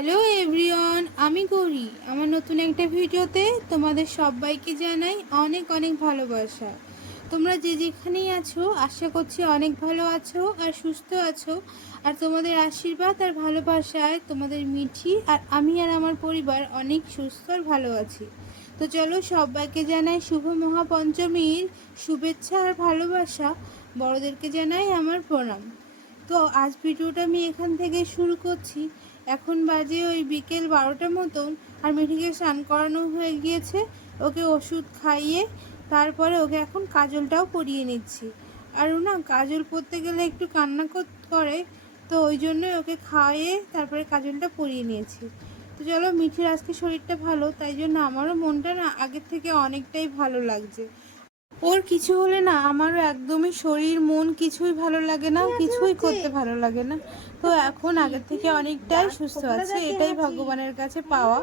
Hello everyone, আমি গৌরী। আমার নতুন একটা ভিডিওতে তোমাদের সবাইকে জানাই অনেক অনেক ভালোবাসা। তোমরা যে যেখানেই আছো আশা করছি অনেক ভালো আছো আর সুস্থ আছো। আর তোমাদের আশীর্বাদ আর ভালোবাসায় তোমাদের মিঠি আর আমি আর আমার পরিবার অনেক সুস্থ আর ভালো আছি। তো চলো সবাইকে জানাই শুভ মহাপঞ্চমীর শুভেচ্ছা আর ভালোবাসা। বড়দেরকে জানাই আমার প্রণাম। তো আজ ভিডিওটা আমি এখান থেকে শুরু করছি। এখন বাজে ওই বিকেল 12টার মতন। আর মিঠিকে স্নান করানো হয়ে গিয়েছে, ওকে ওষুধ খাইয়ে তারপরে ওকে এখন কাজলটাও পরিয়ে নিচ্ছি। আর ও না কাজল পরতে গেলে একটু কান্না করে, তো ওই জন্যই ওকে খাইয়ে তারপরে কাজলটা পরিয়ে নিয়েছি। তো চলো, মিঠির আজকে শরীরটা ভালো, তাই জন্য আমারও মনটা না আগের থেকে অনেকটাই ভালো লাগছে। ওর কিছু হলে না আমারও একদমই শরীর মন কিছুই ভালো লাগে না, কিছুই করতে ভালো লাগে না। তো এখন আগের থেকে অনেকটাই সুস্থ আছে, এটাই ভগবানের কাছে পাওয়া।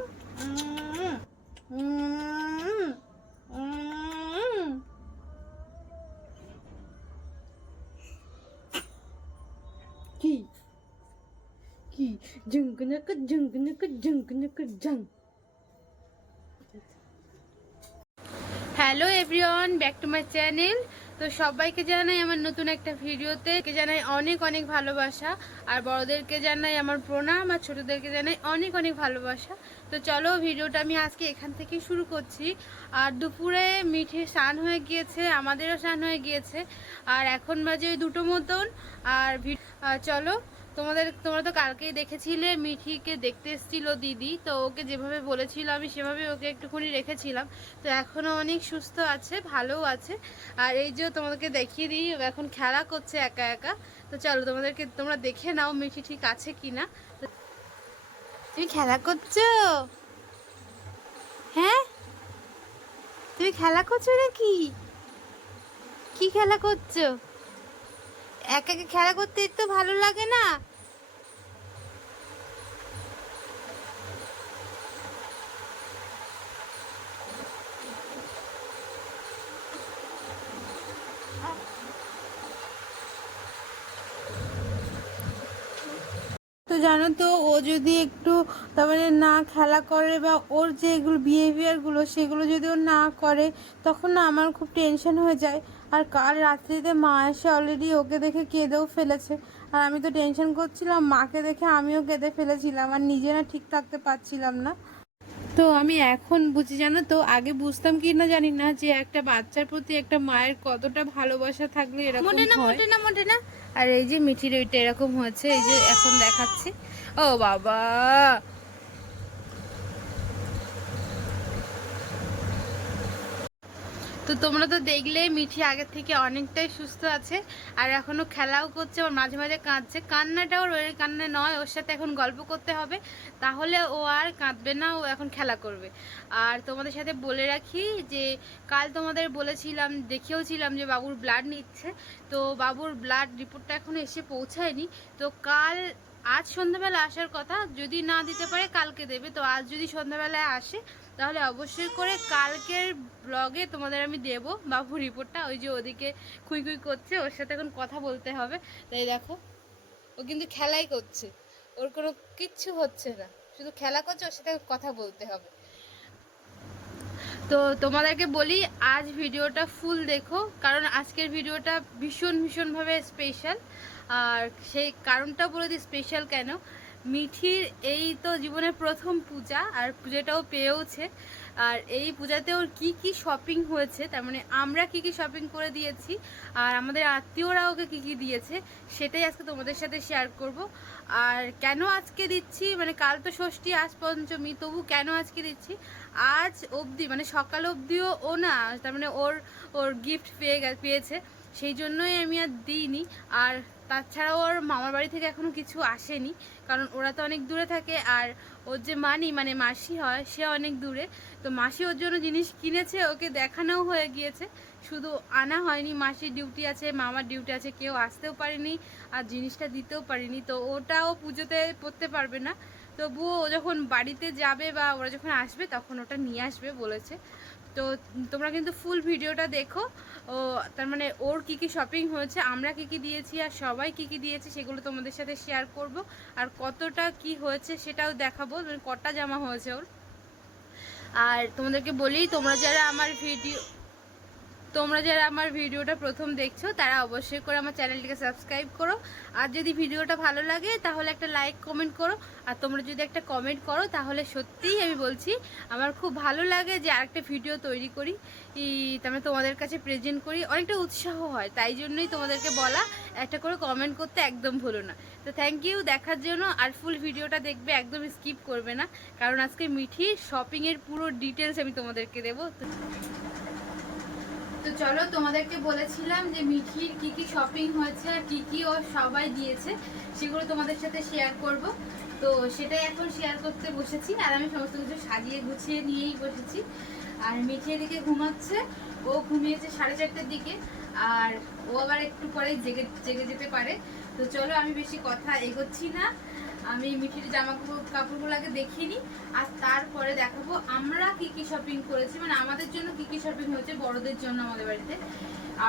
কি কি ঝুঙ্কনাক ঝুঙ্কনাক ঝুঙ্কনাক ঝং। Hello everyone, back to my channel. তো সবাইকে জানাই আমার নতুন একটা ভিডিওতে জানাই অনেক অনেক ভালোবাসা। আর বড়দেরকে জানাই আমার প্রণাম, আর ছোটদেরকে জানাই অনেক অনেক ভালোবাসা। তো চলো, ভিডিওটা আমি আজকে এখান থেকে শুরু করছি। আর দুপুরে মিঠে স্নান হয়ে গিয়েছে, আমাদেরও স্নান হয়ে গিয়েছে। আর এখন বাজে ওই 2টো মতন। আর চলো, তোমরা তো কালকেই দেখেছিলে মিঠিকে দেখতে এসেছিল দিদি, তো ওকে যেভাবে বলেছিল আমি সেভাবে ওকে একটুখানি রেখেছিলাম। তো এখনও অনেক সুস্থ আছে, ভালোও আছে। আর এই যে তোমাদেরকে দেখিয়ে দিই, এখন খেলা করছে একা একা। তো চলো, তোমরা দেখে নাও মিঠি ঠিক আছে কিনা। তুমি খেলা করছো? হ্যাঁ, তুমি খেলা করছো নাকি? কি খেলা করছো? একা একা খেলা করতে তো ভালো লাগে না? তো জানো তো, ও যদি একটু তার মানে না খেলা করে বা ওর যে এগুলো বিহেভিয়ারগুলো সেগুলো যদি ও না করে, তখন না আমার খুব টেনশন হয়ে যায়। আর কাল রাত্রিতে মা এসে অলরেডি ওকে দেখে কেঁদেও ফেলেছে। আর আমি তো টেনশন করছিলাম, মাকে দেখে আমিও কেঁদে ফেলেছিলাম, আর নিজে না ঠিক থাকতে পারছিলাম না। তো আমি এখন বুঝি, জানো তো, আগে বুঝতাম কি না জানি না যে একটা বাচ্চার প্রতি একটা মায়ের কতটা ভালোবাসা থাকলে এরকম হয়। মোটে না। আর এই যে মিঠির ওইটা এরকম হয়েছে, এই যে এখন দেখাচ্ছি। ও বাবা, তো তোমরা তো দেখলে মিঠি আগের থেকে অনেকটাই সুস্থ আছে। আর এখনো খেলাও করছে, ওর মাঝে মাঝে কাঁদছে। কান্নাটা ওর ওই কান্না নয়, ওর সাথে এখন গল্প করতে হবে, তাহলে ও আর কাঁদবে না, ও এখন খেলা করবে। আর তোমাদের সাথে বলে রাখি যে কাল তোমাদের বলেছিলাম, দেখেওছিলাম যে বাবুর ব্লাড নিচ্ছে। তো বাবুর ব্লাড রিপোর্টটা এখনো এসে পৌঁছায়নি। তো আজ সন্ধ্যাবেলা আসার কথা, যদি না দিতে পারে কালকে দেবে। তো আজ যদি সন্ধ্যাবেলায় আসে তাহলে অবশ্যই করে কালকের ব্লগে তোমাদের আমি দেবো বাবুর রিপোর্টটা। ওই যে ওদিকে খুই খুই করছে, ওর সাথে এখন কথা বলতে হবে। তাই দেখো, ও কিন্তু খেলাই করছে, ওর কোনো কিচ্ছু হচ্ছে না, শুধু খেলা করছে, ওর সাথে কথা বলতে হবে। তো তোমাদেরকে বলি, আজ ভিডিওটা ফুল দেখো, কারণ আজকের ভিডিওটা ভীষণভাবে স্পেশাল। আর সেই কারণটা বলে দিই স্পেশাল কেন। মিঠির এই তো জীবনের প্রথম পূজা, আর পূজাটাও পেয়েওছে। আর এই পূজাতে ওর কি কি শপিং হয়েছে, তার মানে আমরা কি কি শপিং করে দিয়েছি, আর আমাদের আত্মীয়রা ওকে কি কি দিয়েছে, সেটাই আজকে তোমাদের সাথে শেয়ার করব। আর কেন আজকে দিচ্ছি, মানে কাল তো ষষ্ঠী, আজ পঞ্চমী, তবু কেন আজকে দিচ্ছি, আজ অবধি মানে সকাল অবধিও ও না, তার মানে ওর ওর গিফট পেয়েছে, সেই জন্যই আমি আর দিইনি। আর তাছাড়াও ওর মামার বাড়ি থেকে এখনও কিছু আসেনি, কারণ ওরা তো অনেক দূরে থাকে। আর ওর যে মানে মাসি হয়, সে অনেক দূরে। তো মাসি ওর জন্য জিনিস কিনেছে, ওকে দেখানোও হয়ে গিয়েছে, শুধু আনা হয়নি। মাসির ডিউটি আছে, মামার ডিউটি আছে, কেউ আসতেও পারেনি আর জিনিসটা দিতেও পারিনি। তো ওটাও পুজোতে পরতে পারবে না, তবুও ও যখন বাড়িতে যাবে বা ওরা যখন আসবে তখন ওটা নিয়ে আসবে বলেছে। তো তোমরা কিন্তু ফুল ভিডিওটা দেখো। ও তার মানে ওর কি কি শপিং হয়েছে, আমরা কি কি দিয়েছি, আর সবাই কি কি দিয়েছে সেগুলো তোমাদের সাথে শেয়ার করব। আর কতটা কি হয়েছে সেটাও দেখাবো, মানে কটা জামা হয়েছে ওর। আর তোমাদেরকে বলি, তোমরা যারা আমার ভিডিওটা প্রথম দেখছো তারা অবশ্যই করে আমার চ্যানেলটিকে সাবস্ক্রাইব করো। আর যদি ভিডিওটা ভালো লাগে তাহলে একটা লাইক কমেন্ট করো। আর তোমরা যদি একটা কমেন্ট করো তাহলে সত্যিই আমি বলছি আমার খুব ভালো লাগে যে আরেকটা ভিডিও তৈরি করি, তারপরে তোমাদের কাছে প্রেজেন্ট করি, অনেকটা উৎসাহ হয়। তাই জন্যই তোমাদেরকে বলা, একটা করে কমেন্ট করতে একদম ভুলো না। তো থ্যাংক ইউ দেখার জন্য। আর ফুল ভিডিওটা দেখবে, একদম স্কিপ করবে না, কারণ আজকে মিঠির শপিংয়ের পুরো ডিটেলস আমি তোমাদেরকে দেবো। তো চলো, তোমাদেরকে বলেছিলাম যে মিঠির কি কি শপিং হয়েছে আর কি কি ও সবাই দিয়েছে সেগুলো তোমাদের সাথে শেয়ার করব। তো সেটাই এখন শেয়ার করতে বসেছি। আর আমি সমস্ত কিছু সাজিয়ে গুছিয়ে নিয়েই বসেছি। আর মিঠি এদিকে ঘুমাচ্ছে, ও ঘুমিয়েছে 4:30টার দিকে। আর ও আবার একটু পরে জেগে জেগে যেতে পারে। তো চলো, আমি বেশি কথা এগোচ্ছি না, আমি মিঠির জামা কাপড়গুলোকে দেখিয়ে নিই। আর তারপরে দেখাবো আমরা কি কি শপিং করেছি, মানে আমাদের জন্য কি কি শপিং হয়েছে বড়দের জন্য আমাদের বাড়িতে।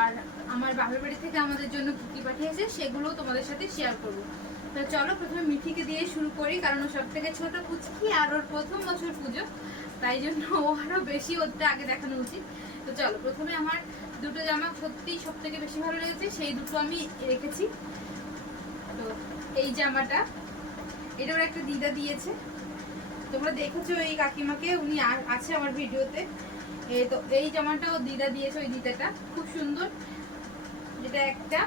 আর আমার বাবার বাড়ি থেকে আমাদের জন্য কি কি পাঠিয়েছে সেগুলোও তোমাদের সাথে শেয়ার করবো। তো চলো, প্রথমে মিঠিকে দিয়ে শুরু করি, কারণ ও সব থেকে ছোট পুচকি আর ওর প্রথম বছর পুজো, তাই জন্য ও আরও বেশি ওরটা আগে দেখানো উচিত। তো চলো, প্রথমে আমার দুটো জামা সত্যিই সব থেকে বেশি ভালো লেগেছে, সেই দুটো আমি রেখেছি। তো এই জামাটা, এটাও একটা দিদা দিয়েছে, তোমরা দেখেছো এই কাকিমাকে, উনি আছে আমার ভিডিওতে। তো এই জামাটাও দিদা দিয়েছে, ওই দিদাটা খুব সুন্দর, এটা একটা।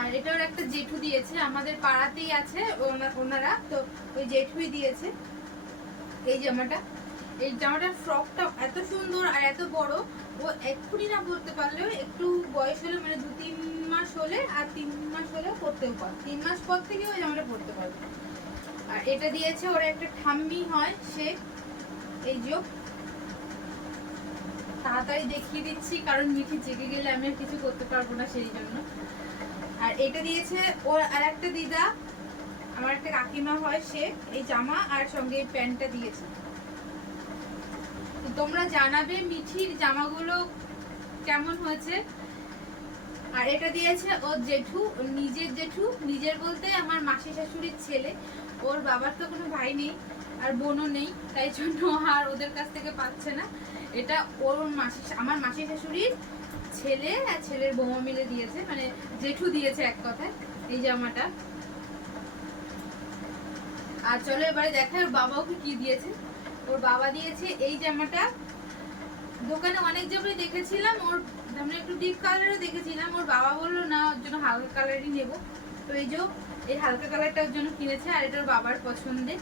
আর এটাও একটা জেঠু দিয়েছে, আমাদের পাড়াতেই আছে ওনারা, তো ওই জেঠুই দিয়েছে এই জামাটা। এই জামাটার ফ্রকটা এত সুন্দর আর এত বড়, ও এক্ষুনি না পরতে পারলেও একটু বয়স হলে, মানে 2-3 মাস হলে আর 3 মাস হলে পরতেও পারে, 3 মাস পর থেকে ওই জামাটা পরতে পারবে। আর এটা দিয়েছে ওর একটা ঠাম্মি হয়, সে এই যে তাড়াতাড়ি দেখিয়ে দিচ্ছি কারণ মিঠি জেগে গেলে আমি আর কিছু করতে পারবো না, সেই জন্য। আর এটা দিয়েছে ওর আর একটা দিদা, আমার একটা কাকিমা হয়, সে এই জামা আর সঙ্গে এই প্যান্টটা দিয়েছে। তোমরা জানাবে মিঠির জামাগুলো কেমন হয়েছে। আর এটা দিয়েছে ওর জেঠু, নিজের জেঠু, নিজের বলতে আমার মাসি শাশুড়ির ছেলে। ওর বাবার তো কোনো ভাই নেই আর বোনও নেই, তাই জন্য আর ওদের কাছ থেকে পাচ্ছে না। এটা ওর আমার মাসি শাশুড়ির ছেলে আর ছেলের বৌমা মিলে দিয়েছে, মানে জেঠু দিয়েছে এক কথায় এই জামাটা। আর চলো এবারে দেখায় ওর বাবা ওকে কি দিয়েছে। ওর বাবা দিয়েছে এই জামাটা, দোকানে অনেক জায়গায় দেখেছিলাম, ওর আমরা একটু ডিপ কালারও দেখেছিলাম, ওর বাবা বললো না ওর জন্য হালকা কালারই নেবো। তো এই যে এই হালকা কালারটা ওর জন্য কিনেছে, আর এটা ওর বাবার পছন্দের।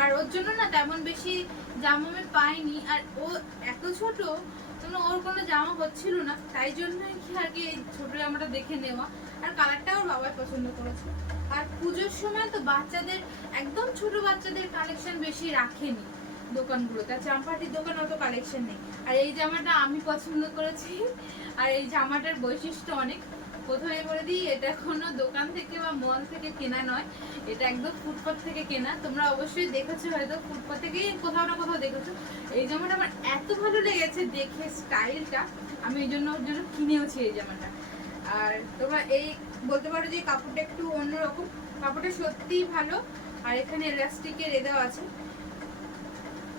আর ওর জন্য না তেমন বেশি জামা আমি পাইনি, আর ও এত ছোট, তোমরা ওর কোনো জামা হচ্ছিল না, তাই জন্য কি আর কি এই ছোট জামাটা দেখে নেওয়া। আর কালারটা ওর বাবার পছন্দ করেছে। আর পুজোর সময় তো বাচ্চাদের, একদম ছোট বাচ্চাদের কালেকশন বেশি রাখেনি দোকানগুলোতে, আর চাম্পাটির দোকান অত কালেকশন নেই। আর এই জামাটা আমি পছন্দ করেছি, আর এই জামাটার বৈশিষ্ট্য অনেক। প্রথমে বলে দিই, এটা কোনো দোকান থেকে বা মল থেকে কেনা নয়, এটা একদম ফুটপাথ থেকে কেনা। তোমরা অবশ্যই দেখেছো, হয়তো ফুটপাথ থেকেই কোথাও না কোথাও দেখেছো। এই জামাটা আমার এত ভালো লেগেছে দেখে, স্টাইলটা, আমি এই জন্য ওর জন্য কিনেওছি এই জামাটা। আর তোমরা এই বলতে পারো যে কাপড়টা একটু অন্যরকম, কাপড়টা সত্যিই ভালো। আর এখানে ইলাস্টিকের দেওয়া আছে,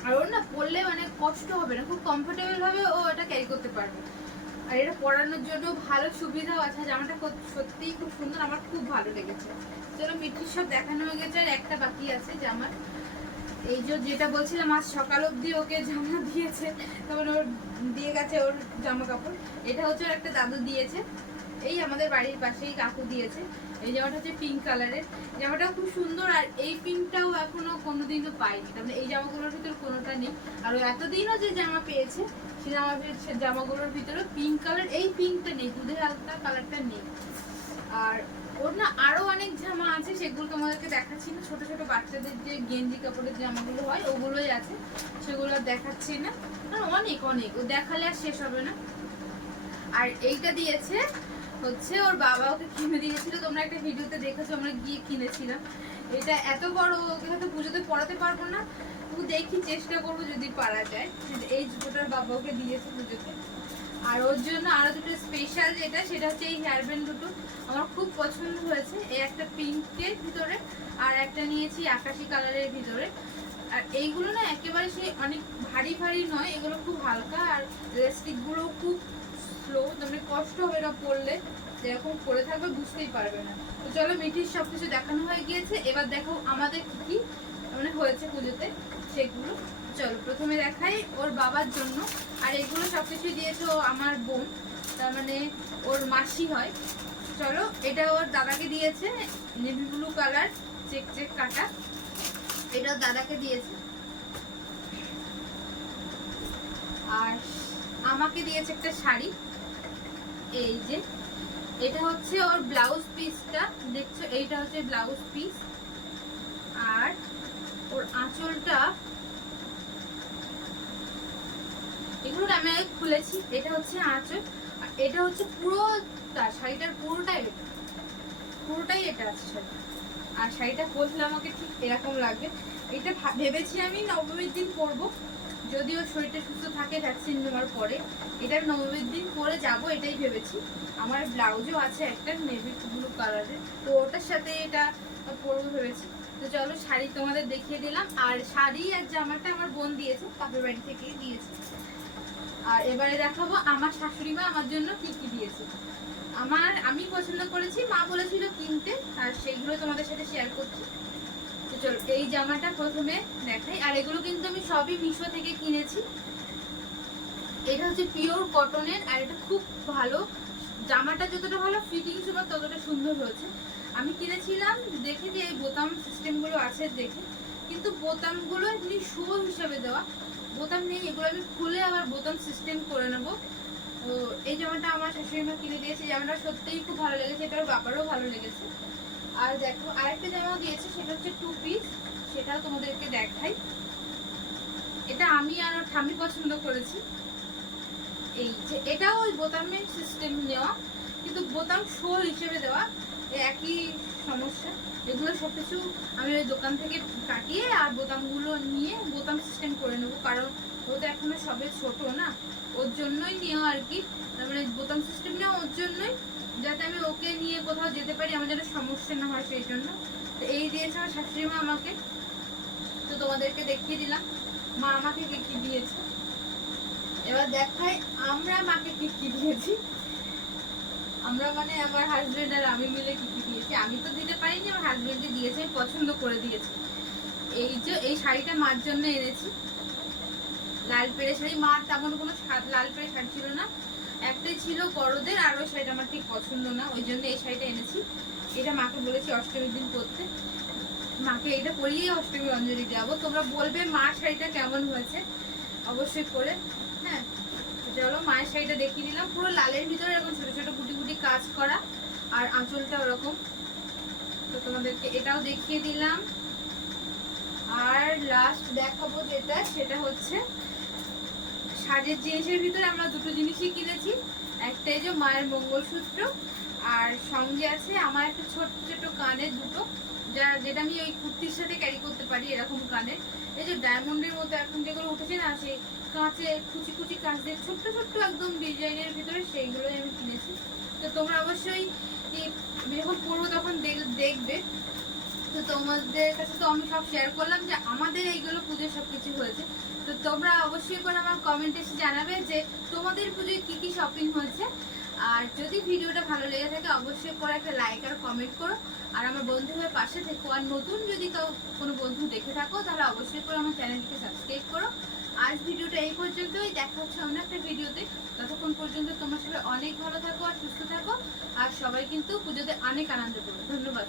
আর ওর না পরলে মানে কষ্ট হবে না, খুব কমফোর্টেবল ভাবে ও এটা ক্যারি করতে পারবে। আর এটা পরানোর জন্য ভালো সুবিধাও আছে। জামাটা সত্যিই খুব সুন্দর, আমার খুব ভালো লেগেছে। চলো, মিঠির সব দেখানো হয়ে গেছে, আর একটা বাকি আছে জামার। এই যে যেটা বলছিলাম, আজ সকাল অবধি ওকে জামা দিয়েছে, তখন ওর দিয়ে গেছে ওর জামা কাপড়। এটা হচ্ছে ওর একটা দাদু দিয়েছে, এই আমাদের বাড়ির পাশেই কাকু দিয়েছে। এই জামাটা হচ্ছে পিঙ্ক কালারের, জামাটাও খুব সুন্দর। আর এই পিঙ্কটাও এখনো কোনোদিনও পাইনি, তাহলে এই জামাগুলোর ভিতরে কোনোটা নেই। আর ও এতদিনও যে জামা পেয়েছে সে জামাগুলোর ভিতরে পিঙ্ক কালার, এই পিঙ্কটা নেই, দুধের হালকা কালারটা নেই। আর ওর না আরো অনেক জামা আছে, সেগুলো তোমাদেরকে দেখাচ্ছি না। ছোট ছোট বাচ্চাদের যে গেঞ্জি কাপড়ের জামাগুলো হয় ওগুলোই আছে, সেগুলো দেখাচ্ছি না, কারণ অনেক অনেক ও দেখালে আর শেষ হবে না। আর এইটা দিয়েছে হচ্ছে ওর বাবা ওকে কিনে দিয়েছিল, তোমরা একটা ভিডিওতে দেখেছো, আমরা গিয়ে কিনেছিলাম। এটা এত বড়, ওকে হয়তো পুজোতে পড়াতে পারবো না, তো দেখি চেষ্টা করবো যদি পারা যায়। এই জুতোটার বাবাকে দিয়েছে পুজোতে। আর ওর জন্য আরো দুটো স্পেশাল যেটা, সেটা হচ্ছে এই হেয়ার ব্যান্ড দুটো আমার খুব পছন্দ হয়েছে। এই একটা পিঙ্কের ভিতরে আর একটা নিয়েছি আকাশি কালারের ভিতরে। আর এইগুলো না একেবারে সেই অনেক ভারী ভারী নয়, এগুলো খুব হালকা। আর ইলাস্টিক গুলো খুব স্লো, মানে কষ্ট হবে না পরলে, যেরকম পরে থাকবে বুঝতেই পারবে না। তো চলো মিঠির সবকিছু দেখানো হয়ে গিয়েছে, এবার দেখো আমাদের কি কি মানে হয়েছে পুজোতে সেগুলো। চলো প্রথমে দেখাই ওর বাবার জন্য। আর এগুলো সবকিছু দিয়েছে আমার বোন, তার মানে ওর মাসি হয়। চলো এটা ওর দাদাকে দিয়েছে, navy blue colour check check কাটা, এটা দাদাকে দিয়েছে। আর আমাকে দিয়েছে একটা শাড়ি, এই যে এটা হচ্ছে ওর ব্লাউজ পিসটা, দেখছো এইটা হচ্ছে ব্লাউজ পিস। আর ওর আঁচলটা, এগুলো আমি আগে খুলেছি, এটা হচ্ছে আঁচল। আর এটা হচ্ছে পুরোটা শাড়িটার পুরোটাই এটা আছে শাড়ি। আর শাড়িটা পরলে আমাকে ঠিক এরকম লাগবে। এটা ভেবেছি আমি নবমীর দিন পরবো, যদিও শরীরটা সুস্থ থাকে ভ্যাকসিন নেওয়ার পরে। এটা নবমীর দিন পরে যাব এটাই ভেবেছি। আমার ব্লাউজও আছে একটা নেভি ব্লু কালারের, তো ওটার সাথে এটা পরবো ভেবেছি। তো চলো শাড়ি তোমাদের দেখিয়ে দিলাম। আর শাড়ি আর জামাটা আমার বোন দিয়েছে, বাপের বাড়ি থেকেই দিয়েছে। আর এবারে দেখাবো আমার শাশুড়ি মা আমার জন্য কি কি দিয়েছে। আমি পছন্দ করেছি, মা বলেছিল কিনতে, আর সেইগুলো তোমাদের সাথে শেয়ার করছি। তো চলো এই জামাটা প্রথমে দেখাই। আর এগুলো কিন্তু আমি সবই মিশো থেকে কিনেছি। এটা হচ্ছে পিওর কটনের, আর এটা খুব ভালো। জামাটা যতটা ভালো, ফিটিংস আমার ততটা সুন্দর হয়েছে। আমি কিনেছিলাম দেখে যে এই বোতাম সিস্টেমগুলো আছে দেখে, কিন্তু বোতামগুলো এমনি শো হিসাবে দেওয়া, বোতাম নেই। এগুলো আমি খুলে আবার বোতাম সিস্টেম করে নেবো। তো এই জামাটা আমার শাশুড়ি মা কিনে দিয়েছে, জামাটা সত্যিই খুব ভালো লেগেছে, এটা ওর বাবারও ভালো লেগেছে। আর দেখো আরেকটা জামা দিয়েছে, সেটা হচ্ছে 2 পিস, সেটাও তোমাদেরকে দেখাই। এটা আমি আর ওর ঠাম্মি পছন্দ করেছি। এই যে এটাও ওই বোতামের সিস্টেম নেওয়া, কিন্তু বোতাম শোল হিসেবে দেওয়া, একই সমস্যা। এগুলো সবকিছু আমি ওই দোকান থেকে কাটিয়ে আর বোতামগুলো নিয়ে বোতাম সিস্টেম করে নেবো, কারণ ও তো এখনো সবে ছোট না, ওর জন্যই নেওয়া আর কি। তার মানে বোতাম সিস্টেম নেওয়া ওর জন্যই, যাতে আমি ওকে নিয়ে কোথাও যেতে পারি, আমার যেন সমস্যা না হয় সেই জন্য। তো এই দিয়েছে আমার শাশুড়ি মা আমাকে, তো তোমাদেরকে দেখিয়ে দিলাম মা আমাকে কি কি দিয়েছে। এবার দেখাই আমরা মাকে কি কি দিয়েছি। আমরা মানে আমার হাজবেন্ড আর আমি মিলে কি কি দিয়েছি। আমি তো দিতে পারিনি, আমার হাজবেন্ডই দিয়েছে, পছন্দ করে দিয়েছে। এই যে এই শাড়িটা মার জন্য এনেছি, লাল পেড়ে শাড়ি। মার তেমন কোনো লাল পেড়ে শাড়ি ছিল না, একটাই ছিল বড়দের, আর ওই শাড়িটা আমার ঠিক পছন্দ না, ওই জন্য এই শাড়িটা এনেছি। এটা মাকে বলেছি অষ্টমীর দিন পরতে, মাকে এটা পরিয়েই অষ্টমী অঞ্জলি যাবো। তোমরা বলবে মার শাড়িটা কেমন হয়েছে অবশ্যই করে। হ্যাঁ চলো মায়ের শাড়িটা দেখিয়ে দিলাম, পুরো লালের ভিতরে এরকম ছোট ছোট গুটি গুটি কাজ করা, আর আঁচলটা ওরকম। তো তোমাদেরকে এটাও দেখিয়ে দিলাম। আর লাস্ট দেখাবো যেটা, সেটা হচ্ছে সাজের জিনিসের ভিতরে আমরা দুটো জিনিসই কিনেছি। একটা এই যে মায়ের মঙ্গলসূত্র, আর সঙ্গে আছে আমার একটা ছোট ছোট কানের দুটো, যেটা আমি ওই কুর্তির সাথে ক্যারি করতে পারি, এরকম কানের। এই যে ডায়মন্ডের মতো এখন যেগুলো উঠেছে না, সেই কাঁচে কুচি কুচি কাঁচ দিয়ে ছোট্ট ছোট্ট একদম ডিজাইনের ভিতরে, সেইগুলোই আমি কিনেছি। তো তোমরা অবশ্যই যখন পরবো তখন দেখবে। তো তোমাদের কাছে তো আমি সব শেয়ার করলাম যে আমাদের এইগুলো পুজোর সবকিছু হয়েছে। তো তোমরা অবশ্যই করে আমার কমেন্টে এসে জানাবে যে তোমাদের পুজোয় কি কি শপিং হয়েছে। আর যদি ভিডিওটা ভালো লেগে থাকে অবশ্যই করে একটা লাইক আর কমেন্ট করো, আর আমার বন্ধু হয়ে পাশে থেকো। আর নতুন যদি কোনো বন্ধু দেখে থাকো তাহলে অবশ্যই করে আমার চ্যানেলটিকে সাবস্ক্রাইব করো। আজ ভিডিওটা এই পর্যন্তই, দেখা হচ্ছে অন্য একটা ভিডিওতে। ততক্ষণ পর্যন্ত তোমার সবাই অনেক ভালো থাকো আর সুস্থ থাকো, আর সবাই কিন্তু পুজোতে অনেক আনন্দ করো। ধন্যবাদ।